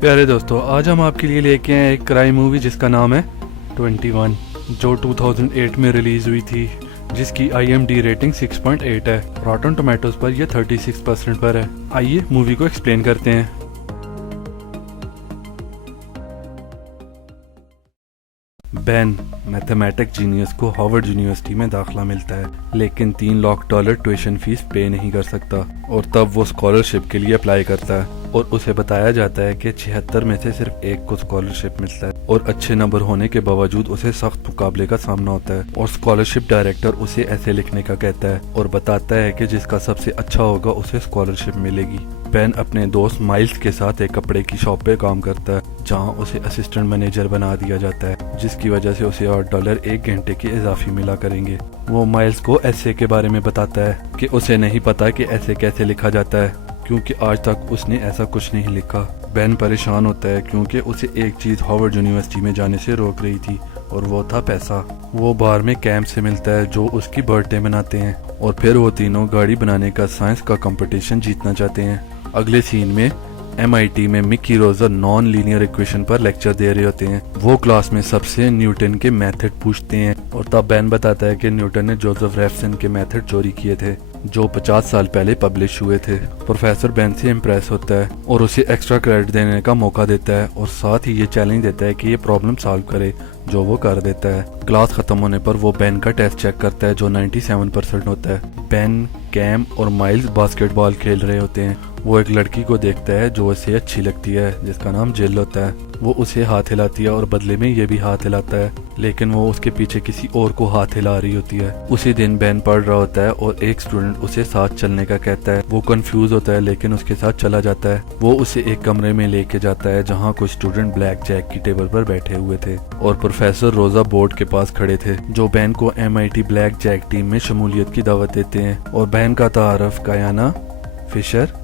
پیارے دوستو، آج ہم آپ کے لیے لے کے ہیں ایک کرائم مووی جس کا نام ہے 21، جو 2008 میں ریلیز ہوئی تھی، جس کی IMDb ریٹنگ 6.8 ہے۔ راٹن ٹومیٹوز پر یہ 36% پر ہے۔ آئیے مووی کو ایکسپلین کرتے ہیں۔ بین میتھمیٹک جینیس کو ہارورڈ یونیورسٹی میں داخلہ ملتا ہے، لیکن $3 لاکھ ٹیوشن فیس پے نہیں کر سکتا، اور تب وہ اسکالرشپ کے لیے اپلائی کرتا ہے، اور اسے بتایا جاتا ہے کہ 76 میں سے صرف ایک کو اسکالرشپ ملتا ہے، اور اچھے نمبر ہونے کے باوجود اسے سخت مقابلے کا سامنا ہوتا ہے، اور اسکالرشپ ڈائریکٹر اسے ایسے لکھنے کا کہتا ہے اور بتاتا ہے کہ جس کا سب سے اچھا ہوگا اسے اسکالرشپ ملے گی۔ بین اپنے دوست مائلز کے ساتھ ایک کپڑے کی شاپ پہ کام کرتا ہے، جہاں اسے اسسٹنٹ مینیجر بنا دیا جاتا ہے، جس کی وجہ سے اسے $8 ایک گھنٹے کے اضافی ملا کریں گے۔ وہ مائلز کو ایسے کے بارے میں بتاتا ہے کہ اسے نہیں پتا کہ ایسے کیسے لکھا جاتا ہے، کیونکہ آج تک اس نے ایسا کچھ نہیں لکھا۔ بین پریشان ہوتا ہے کیونکہ اسے ایک چیز ہارورڈ یونیورسٹی میں جانے سے روک رہی تھی، اور وہ تھا پیسہ۔ وہ بار میں کیمپ سے ملتا ہے جو اس کی برتھ ڈے مناتے ہیں، اور پھر وہ تینوں گاڑی بنانے کا سائنس کا کمپٹیشن جیتنا چاہتے ہیں۔ اگلے سین میں MIT میں مکی روزر نان لینئر ایکویشن پر لیکچر دے رہے ہوتے ہیں۔ وہ کلاس میں سب سے نیوٹن کے میتھڈ پوچھتے ہیں، اور تب بین بتاتا ہے کہ نیوٹن نے جوزف ریفسن کے میتھڈ چوری کیے تھے، جو 50 سال پہلے پبلش ہوئے تھے۔ پروفیسر بین سے امپریس ہوتا ہے اور اسے ایکسٹرا کریڈٹ دینے کا موقع دیتا ہے، اور ساتھ ہی یہ چیلنج دیتا ہے کہ یہ پرابلم سالو کرے، جو وہ کر دیتا ہے۔ کلاس ختم ہونے پر وہ بین کا ٹیسٹ چیک کرتا ہے، جو 97% ہوتا ہے۔ بین، کیم اور مائلز باسکٹ بال کھیل رہے ہوتے ہیں۔ وہ ایک لڑکی کو دیکھتا ہے جو اسے اچھی لگتی ہے، جس کا نام جل ہوتا ہے۔ وہ اسے ہاتھ ہلاتی ہے اور بدلے میں یہ بھی ہاتھ ہلاتا ہے، لیکن وہ اس کے پیچھے کسی اور کو ہاتھ ہلا رہی ہوتی ہے۔ اسی دن بین پڑھ رہا ہوتا ہے اور ایک اسٹوڈنٹ اسے ساتھ چلنے کا کہتا ہے۔ وہ کنفیوز ہوتا ہے لیکن اس کے ساتھ چلا جاتا ہے۔ وہ اسے ایک کمرے میں لے کے جاتا ہے جہاں کچھ اسٹوڈنٹ بلیک جیک کی ٹیبل پر بیٹھے ہوئے تھے، اور پروفیسر روزا بورڈ کے پاس کھڑے تھے، جو بین کو MIT بلیک جیک ٹیم میں شمولیت کی دعوت دیتے ہیں۔ اور بین کا تعارف کایانا، فشر،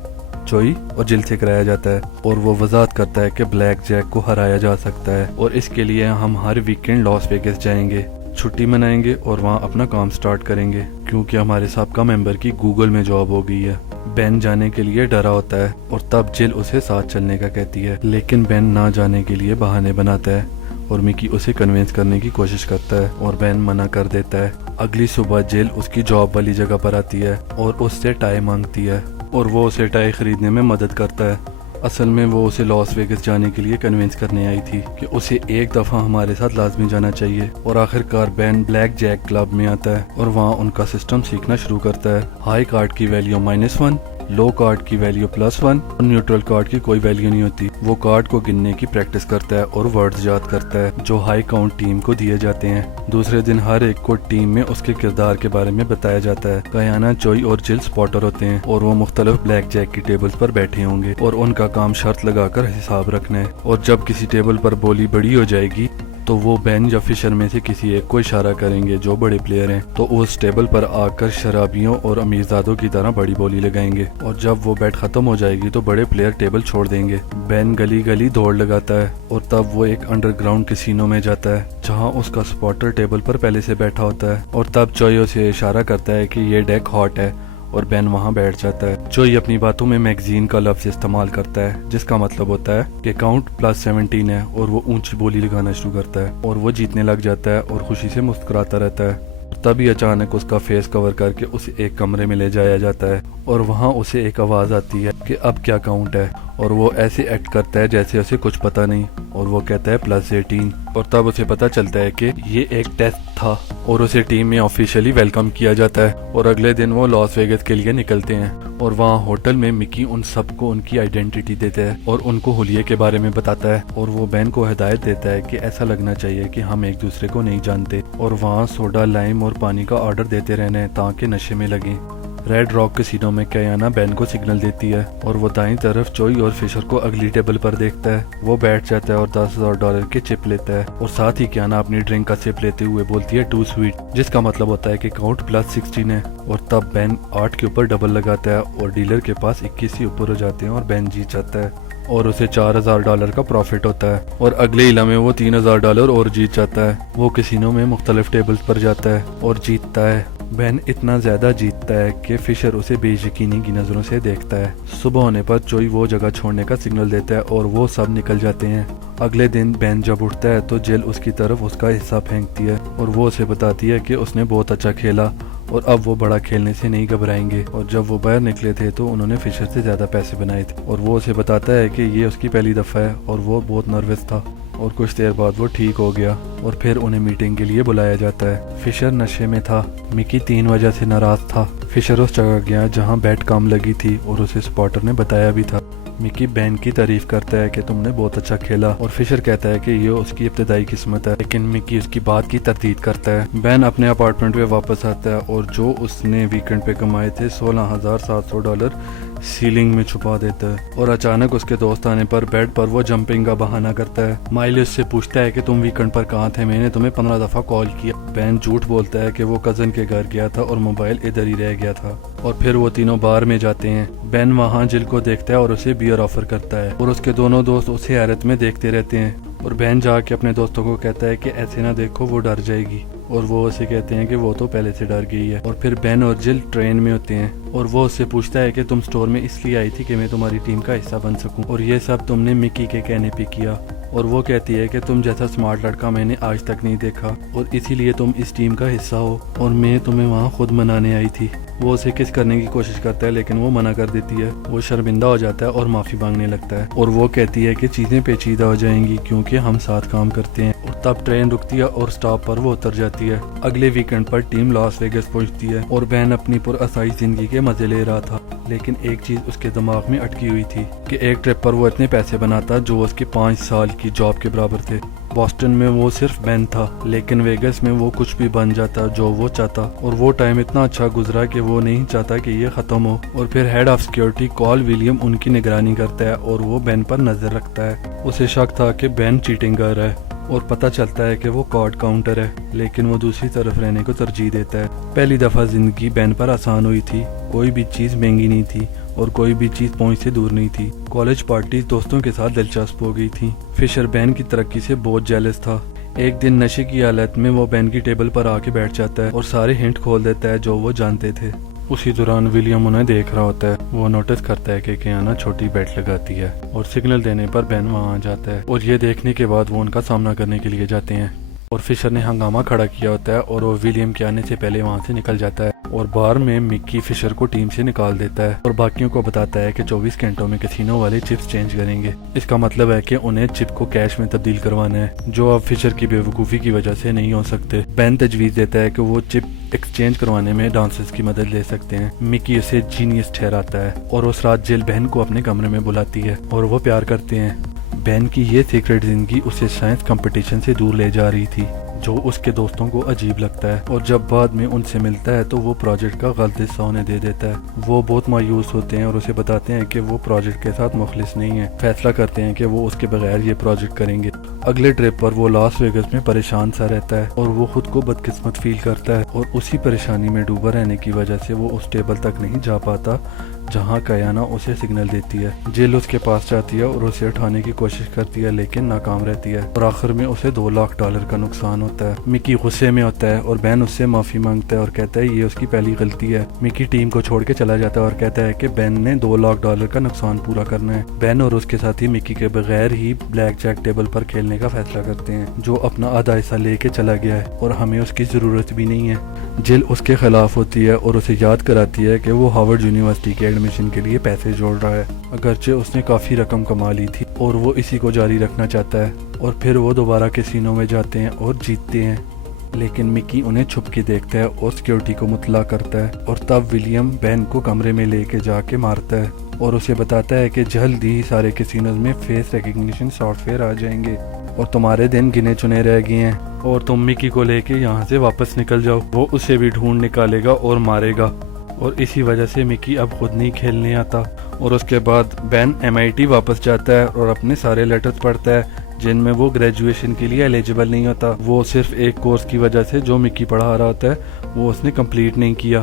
چوئی اور جل سے کرایا جاتا ہے، اور وہ وضاحت کرتا ہے کہ بلیک جیک کو ہرایا جا سکتا ہے، اور اس کے لیے ہم ہر ویکینڈ لاس ویگس جائیں گے، چھٹی منائیں گے اور وہاں اپنا کام سٹارٹ کریں گے، کیونکہ ہمارے سابقہ ممبر کی گوگل میں جاب ہو گئی ہے۔ بین جانے کے لیے ڈرا ہوتا ہے، اور تب جل اسے ساتھ چلنے کا کہتی ہے، لیکن بین نہ جانے کے لیے بہانے بناتا ہے، اور مکی اسے کنوینس کرنے کی کوشش کرتا ہے، اور بین منع کر دیتا ہے۔ اگلی صبح جل اس کی جاب والی جگہ پر آتی ہے اور اس سے ٹائی مانگتی ہے، اور وہ اسے ٹائی خریدنے میں مدد کرتا ہے۔ اصل میں وہ اسے لاس ویگس جانے کے لیے کنوینس کرنے آئی تھی کہ اسے ایک دفعہ ہمارے ساتھ لازمی جانا چاہیے، اور آخر کار بین بلیک جیک کلب میں آتا ہے اور وہاں ان کا سسٹم سیکھنا شروع کرتا ہے۔ ہائی کارڈ کی ویلیو -1، لو کارڈ کی ویلیو +1، اور نیوٹرل کارڈ کی کوئی ویلیو نہیں ہوتی۔ وہ کارڈ کو گننے کی پریکٹس کرتا ہے اور ورڈز یاد کرتا ہے جو ہائی کاؤنٹ ٹیم کو دیے جاتے ہیں۔ دوسرے دن ہر ایک کو ٹیم میں اس کے کردار کے بارے میں بتایا جاتا ہے۔ کایانا، چوئی اور جل سپاٹر ہوتے ہیں، اور وہ مختلف بلیک جیک کی ٹیبلز پر بیٹھے ہوں گے، اور ان کا کام شرط لگا کر حساب رکھنا ہے، اور جب کسی ٹیبل پر بولی بڑی ہو جائے گی تو وہ بین یا فشر میں سے کسی ایک کو اشارہ کریں گے جو بڑے پلیئر ہیں، تو اس ٹیبل پر آ کر شرابیوں اور امیرزادوں کی طرح بڑی بولی لگائیں گے، اور جب وہ بیٹ ختم ہو جائے گی تو بڑے پلیئر ٹیبل چھوڑ دیں گے۔ بین گلی گلی دوڑ لگاتا ہے، اور تب وہ ایک انڈر گراؤنڈ کسینو میں جاتا ہے جہاں اس کا سپورٹر ٹیبل پر پہلے سے بیٹھا ہوتا ہے، اور تب چوئی اسے اشارہ کرتا ہے کہ یہ ڈیک ہاٹ ہے، اور بین وہاں بیٹھ جاتا ہے۔ چوئی اپنی باتوں میں میگزین کا لفظ استعمال کرتا ہے، جس کا مطلب ہوتا ہے کہ کاؤنٹ +17 ہے، اور وہ اونچی بولی لگانا شروع کرتا ہے، اور وہ جیتنے لگ جاتا ہے اور خوشی سے مسکراتا رہتا ہے۔ تبھی اچانک اس کا فیس کور کر کے اسے ایک کمرے میں لے جایا جاتا ہے، اور وہاں اسے ایک آواز آتی ہے کہ اب کیا کاؤنٹ ہے، اور وہ ایسے ایکٹ کرتا ہے جیسے اسے کچھ پتا نہیں، اور وہ کہتا ہے +18، اور تب اسے پتا چلتا ہے کہ یہ ایک ٹیسٹ تھا، اور اسے ٹیم میں آفیشیلی ویلکم کیا جاتا ہے۔ اور اگلے دن وہ لاس ویگس کے لیے نکلتے ہیں، اور وہاں ہوٹل میں مکی ان سب کو ان کی آئیڈینٹی دیتا ہے اور ان کو حلیے کے بارے میں بتاتا ہے، اور وہ بین کو ہدایت دیتا ہے کہ ایسا لگنا چاہیے کہ ہم ایک دوسرے کو نہیں جانتے، اور وہاں سوڈا، لائم اور پانی کا آرڈر دیتے رہنا ہے تاکہ نشے میں لگیں۔ ریڈ راک کسینو میں کایانا بین کو سگنل دیتی ہے، اور وہ دائیں طرف چوئی اور فشر کو اگلی ٹیبل پر دیکھتا ہے۔ وہ بیٹھ جاتا ہے اور $10,000 کے چپ لیتا ہے، اور ساتھ ہی کایانا اپنی ڈرنک کا سپ لیتے ہوئے بولتی ہے ٹو سویٹ، جس کا مطلب ہوتا ہے کہ کاؤنٹ +16 ہے، اور تب بین 8 کے اوپر ڈبل لگاتا ہے، اور ڈیلر کے پاس 21 ہی اوپر ہو جاتے ہیں، اور بین جیت جاتا ہے، اور اسے $4,000 کا پروفٹ ہوتا ہے، اور اگلے ہی لمحے وہ $3,000 اور جیت جاتا ہے۔ وہ کسینو میں مختلف ٹیبلز پر جاتا ہے اور جیتتا ہے۔ بین اتنا زیادہ جیتتا ہے کہ فشر اسے بے یقینی کی نظروں سے دیکھتا ہے۔ صبح ہونے پر چوئی وہ جگہ چھوڑنے کا سگنل دیتا ہے اور وہ سب نکل جاتے ہیں۔ اگلے دن بین جب اٹھتا ہے تو جل اس کی طرف اس کا حصہ پھینکتی ہے اور وہ اسے بتاتی ہے کہ اس نے بہت اچھا کھیلا اور اب وہ بڑا کھیلنے سے نہیں گھبرائیں گے، اور جب وہ باہر نکلے تھے تو انہوں نے فشر سے زیادہ پیسے بنائے تھے، اور وہ اسے بتاتا ہے کہ یہ اس کی پہلی دفعہ ہے اور وہ بہت نروس تھا، اور کچھ دیر بعد وہ ٹھیک ہو گیا اور پھر انہیں میٹنگ کے لیے بلایا جاتا ہے۔ فشر نشے میں تھا، مکی 3 وجہ سے ناراض تھا۔ فشر اس جگہ گیا جہاں بیٹ کام لگی تھی اور اسے سپورٹر نے بتایا بھی تھا۔ مکی بین کی تعریف کرتا ہے کہ تم نے بہت اچھا کھیلا، اور فشر کہتا ہے کہ یہ اس کی ابتدائی قسمت ہے، لیکن مکی اس کی بات کی تردید کرتا ہے۔ بین اپنے اپارٹمنٹ پہ واپس آتا ہے اور جو اس نے ویکنڈ پہ کمائے تھے $16,700 سیلنگ میں چھپا دیتا ہے، اور اچانک اس کے دوست آنے پر بیڈ پر وہ جمپنگ کا بہانہ کرتا ہے۔ مائل اس سے پوچھتا ہے کہ تم ویکنڈ پر کہاں تھے، میں نے تمہیں 15 دفعہ کال کیا۔ بین جھوٹ بولتا ہے کہ وہ کزن کے گھر گیا تھا اور موبائل ادھر ہی رہ گیا تھا، اور پھر وہ تینوں بار میں جاتے ہیں۔ بین وہاں جل کو دیکھتا ہے اور اسے بیئر آفر کرتا ہے، اور اس کے دونوں دوست اسے حیرت میں دیکھتے رہتے ہیں، اور بین جا کے اپنے دوستوں کو کہتا ہے کہ ایسے نہ دیکھو، وہ ڈر جائے گی، اور وہ اسے کہتے ہیں کہ وہ تو پہلے سے ڈر گئی ہے۔ اور پھر بین اور جل ٹرین میں ہوتے ہیں اور وہ اس سے پوچھتا ہے کہ تم سٹور میں اس لیے آئی تھی کہ میں تمہاری ٹیم کا حصہ بن سکوں، اور یہ سب تم نے مکی کے کہنے پہ کیا، اور وہ کہتی ہے کہ تم جیسا سمارٹ لڑکا میں نے آج تک نہیں دیکھا، اور اسی لیے تم اس ٹیم کا حصہ ہو، اور میں تمہیں وہاں خود منانے آئی تھی۔ وہ اسے کس کرنے کی کوشش کرتا ہے لیکن وہ منع کر دیتی ہے۔ وہ شرمندہ ہو جاتا ہے اور معافی مانگنے لگتا ہے، اور وہ کہتی ہے کہ چیزیں پیچیدہ ہو جائیں گی کیونکہ ہم ساتھ کام کرتے ہیں، اور تب ٹرین رکتی ہے اور سٹاپ پر وہ اتر جاتی ہے۔ اگلے ویکنڈ پر ٹیم لاس ویگس پہنچتی ہے اور بین اپنی پراسائی زندگی کے مزے لے رہا تھا، لیکن ایک چیز اس کے دماغ میں اٹکی ہوئی تھی کہ ایک ٹرپ پر وہ اتنے پیسے بناتا جو اس کے 5 سال کی جاب کے برابر تھے۔ بوسٹن میں وہ صرف بین تھا، لیکن ویگس میں وہ کچھ بھی بن جاتا جو وہ چاہتا، اور وہ ٹائم اتنا اچھا گزرا کہ وہ نہیں چاہتا کہ یہ ختم ہو۔ اور پھر head of security Cal William ان کی نگرانی کرتا ہے اور وہ بین پر نظر رکھتا ہے۔ اسے شک تھا کہ بین چیٹنگ کر رہا ہے، اور پتہ چلتا ہے کہ وہ کارڈ کاؤنٹر ہے، لیکن وہ دوسری طرف رہنے کو ترجیح دیتا ہے۔ پہلی دفعہ زندگی بین پر آسان ہوئی تھی، کوئی بھی چیز مہنگی نہیں تھی اور کوئی بھی چیز پہنچ سے دور نہیں تھی۔ کالج پارٹیز دوستوں کے ساتھ دلچسپ ہو گئی تھی۔ فشر بین کی ترقی سے بہت جیلس تھا۔ ایک دن نشے کی حالت میں وہ بین کی ٹیبل پر آ کے بیٹھ جاتا ہے اور سارے ہنٹ کھول دیتا ہے جو وہ جانتے تھے۔ اسی دوران ولیم انہیں دیکھ رہا ہوتا ہے۔ وہ نوٹس کرتا ہے کہ کیانا چھوٹی بیٹ لگاتی ہے، اور سگنل دینے پر بین وہاں آ جاتا ہے، اور یہ دیکھنے کے بعد وہ ان کا سامنا کرنے کے لیے جاتے ہیں، اور فشر نے ہنگامہ کھڑا کیا ہوتا ہے اور وہ ولیم کے آنے سے پہلے وہاں سے نکل جاتا ہے، اور بار میں مکی فشر کو ٹیم سے نکال دیتا ہے اور باقیوں کو بتاتا ہے کہ 24 گھنٹوں میں کسینو والے چپس چینج کریں گے۔ اس کا مطلب ہے کہ انہیں چپ کو کیش میں تبدیل کروانا ہے، جو اب فشر کی بے وقوفی کی وجہ سے نہیں ہو سکتے۔ بین تجویز دیتا ہے کہ وہ چپ ایکسچینج کروانے میں ڈانسرز کی مدد لے سکتے ہیں۔ مکی اسے جینیس ٹھہراتا ہے، اور اس رات جل بہن کو اپنے کمرے میں بلاتی ہے اور وہ پیار کرتے ہیں۔ بین کی یہ سیکرٹ زندگی اسے سائنس کمپٹیشن سے دور لے جا رہی تھی، جو اس کے دوستوں کو عجیب لگتا ہے، اور جب بعد میں ان سے ملتا ہے تو وہ پروجیکٹ کا غلط حصہ انہیں دے دیتا ہے۔ وہ بہت مایوس ہوتے ہیں اور اسے بتاتے ہیں کہ وہ پروجیکٹ کے ساتھ مخلص نہیں ہیں، فیصلہ کرتے ہیں کہ وہ اس کے بغیر یہ پروجیکٹ کریں گے۔ اگلے ٹرپ پر وہ لاس ویگس میں پریشان سا رہتا ہے اور وہ خود کو بدقسمت فیل کرتا ہے، اور اسی پریشانی میں ڈوبا رہنے کی وجہ سے وہ اس ٹیبل تک نہیں جا پاتا جہاں کیانا اسے سگنل دیتی ہے۔ جل اس کے پاس جاتی ہے اور اسے اٹھانے کی کوشش کرتی ہے لیکن ناکام رہتی ہے، اور آخر میں اسے $2 لاکھ کا نقصان ہوتا ہے۔ مکی غصے میں ہوتا ہے اور بین اس سے معافی مانگتا ہے اور کہتا ہے یہ اس کی پہلی غلطی ہے۔ مکی ٹیم کو چھوڑ کے چلا جاتا ہے اور کہتا ہے کہ بین نے $2 لاکھ کا نقصان پورا کرنا ہے۔ بین اور اس کے ساتھی مکی کے بغیر ہی بلیک جیک ٹیبل پر کھیلنے کا فیصلہ کرتے ہیں، جو اپنا آدھا حصہ لے کے چلا گیا ہے اور ہمیں اس کی ضرورت بھی نہیں ہے۔ جل اس کے خلاف ہوتی ہے اور اسے یاد کراتی ہے کہ وہ ہارورڈ یونیورسٹی کے ایڈمیشن کے لیے پیسے جوڑ رہا ہے، اگرچہ اس نے کافی رقم کما لی تھی اور وہ اسی کو جاری رکھنا چاہتا ہے۔ اور پھر وہ دوبارہ کسینو میں جاتے ہیں اور جیتتے ہیں، لیکن مکی انہیں چھپ کے دیکھتا ہے اور سیکیورٹی کو مطلع کرتا ہے، اور تب ولیم بین کو کمرے میں لے کے جا کے مارتا ہے اور اسے بتاتا ہے کہ جلد ہی سارے کسینوز میں فیس ریکگنیشن سافٹ ویئر آ جائیں گے اور تمہارے دن گنے چنے رہ گئے ہیں، اور تم مکی کو لے کے یہاں سے واپس نکل جاؤ، وہ اسے بھی ڈھونڈ نکالے گا اور مارے گا، اور اسی وجہ سے مکی اب خود نہیں کھیلنے آتا۔ اور اس کے بعد بین MIT واپس جاتا ہے اور اپنے سارے لیٹرز پڑھتا ہے جن میں وہ گریجویشن کے لیے ایلیجیبل نہیں ہوتا۔ وہ صرف ایک کورس کی وجہ سے جو مکی پڑھا رہا ہوتا ہے وہ اس نے کمپلیٹ نہیں کیا،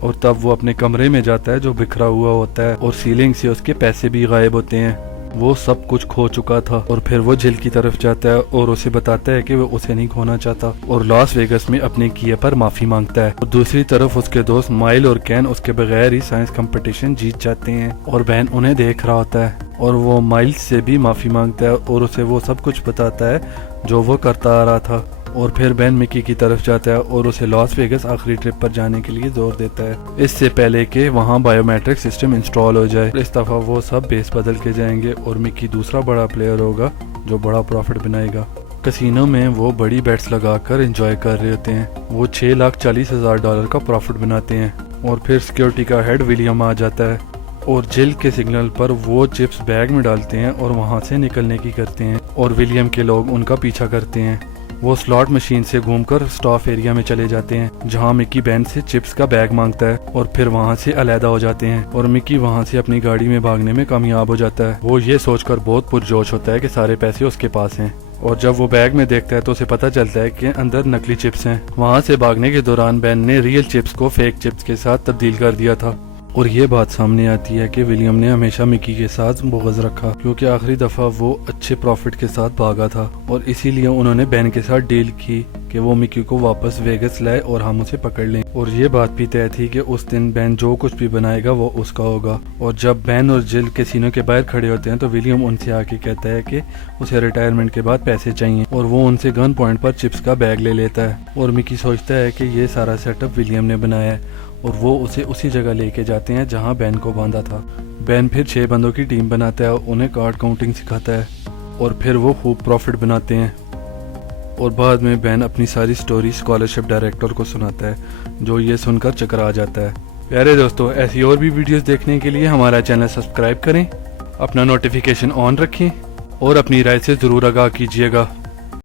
اور تب وہ اپنے کمرے میں جاتا ہے جو بکھرا ہوا ہوتا ہے اور سیلنگ سے اس کے پیسے بھی غائب ہوتے ہیں۔ وہ سب کچھ کھو چکا تھا، اور پھر وہ جل کی طرف جاتا ہے اور اسے بتاتا ہے کہ وہ اسے نہیں کھونا چاہتا، اور لاس ویگس میں اپنے کیے پر معافی مانگتا ہے۔ اور دوسری طرف اس کے دوست مائل اور کین اس کے بغیر ہی سائنس کمپٹیشن جیت جاتے ہیں، اور بین انہیں دیکھ رہا ہوتا ہے، اور وہ مائل سے بھی معافی مانگتا ہے اور اسے وہ سب کچھ بتاتا ہے جو وہ کرتا آ رہا تھا۔ اور پھر بین مکی کی طرف جاتا ہے اور اسے لاس ویگس آخری ٹرپ پر جانے کے لیے زور دیتا ہے، اس سے پہلے کہ وہاں بائیو میٹرک سسٹم انسٹال ہو جائے۔ اس دفعہ وہ سب بیس بدل کے جائیں گے اور مکی دوسرا بڑا پلیئر ہوگا جو بڑا پروفٹ بنائے گا۔ کسینو میں وہ بڑی بیٹس لگا کر انجوائے کر رہے ہوتے ہیں، وہ $6,40,000 کا پروفٹ بناتے ہیں، اور پھر سیکیورٹی کا ہیڈ ولیم آ جاتا ہے، اور جل کے سگنل پر وہ چپس بیگ میں ڈالتے ہیں اور وہاں سے نکلنے کی کرتے ہیں، اور ولیم کے لوگ ان کا پیچھا کرتے ہیں۔ وہ سلاٹ مشین سے گھوم کر سٹاف ایریا میں چلے جاتے ہیں جہاں مکی بین سے چپس کا بیگ مانگتا ہے، اور پھر وہاں سے علیحدہ ہو جاتے ہیں، اور مکی وہاں سے اپنی گاڑی میں بھاگنے میں کامیاب ہو جاتا ہے۔ وہ یہ سوچ کر بہت پرجوش ہوتا ہے کہ سارے پیسے اس کے پاس ہیں، اور جب وہ بیگ میں دیکھتا ہے تو اسے پتہ چلتا ہے کہ اندر نکلی چپس ہیں۔ وہاں سے بھاگنے کے دوران بین نے ریئل چپس کو فیک چپس کے ساتھ تبدیل کر دیا تھا، اور یہ بات سامنے آتی ہے کہ ولیم نے ہمیشہ مکی کے ساتھ بغض رکھا کیونکہ آخری دفعہ وہ اچھے پروفٹ کے ساتھ بھاگا تھا، اور اسی لیے انہوں نے بین کے ساتھ ڈیل کی کہ وہ مکی کو واپس ویگس لائے اور ہم اسے پکڑ لیں، اور یہ بات بھی طے تھی کہ اس دن بین جو کچھ بھی بنائے گا وہ اس کا ہوگا۔ اور جب بین اور جل کسینو کے باہر کھڑے ہوتے ہیں تو ولیم ان سے آ کے کہتا ہے کہ اسے ریٹائرمنٹ کے بعد پیسے چاہیے، اور وہ ان سے گن پوائنٹ پر چپس کا بیگ لے لیتا ہے، اور مکی سوچتا ہے کہ یہ سارا سیٹ اپ ولیم نے بنایا ہے، اور وہ اسے اسی جگہ لے کے جاتے ہیں جہاں بین کو باندھا تھا۔ بین پھر 6 بندوں کی ٹیم بناتا ہے اور انہیں کارڈ کاؤنٹنگ سکھاتا ہے، اور پھر وہ خوب پروفٹ بناتے ہیں، اور بعد میں بین اپنی ساری سٹوری اسکالرشپ ڈائریکٹر کو سناتا ہے جو یہ سن کر چکرا جاتا ہے۔ پیارے دوستو، ایسی اور بھی ویڈیوز دیکھنے کے لیے ہمارا چینل سبسکرائب کریں، اپنا نوٹیفیکیشن آن رکھیں، اور اپنی رائے سے ضرور آگاہ کیجیے گا۔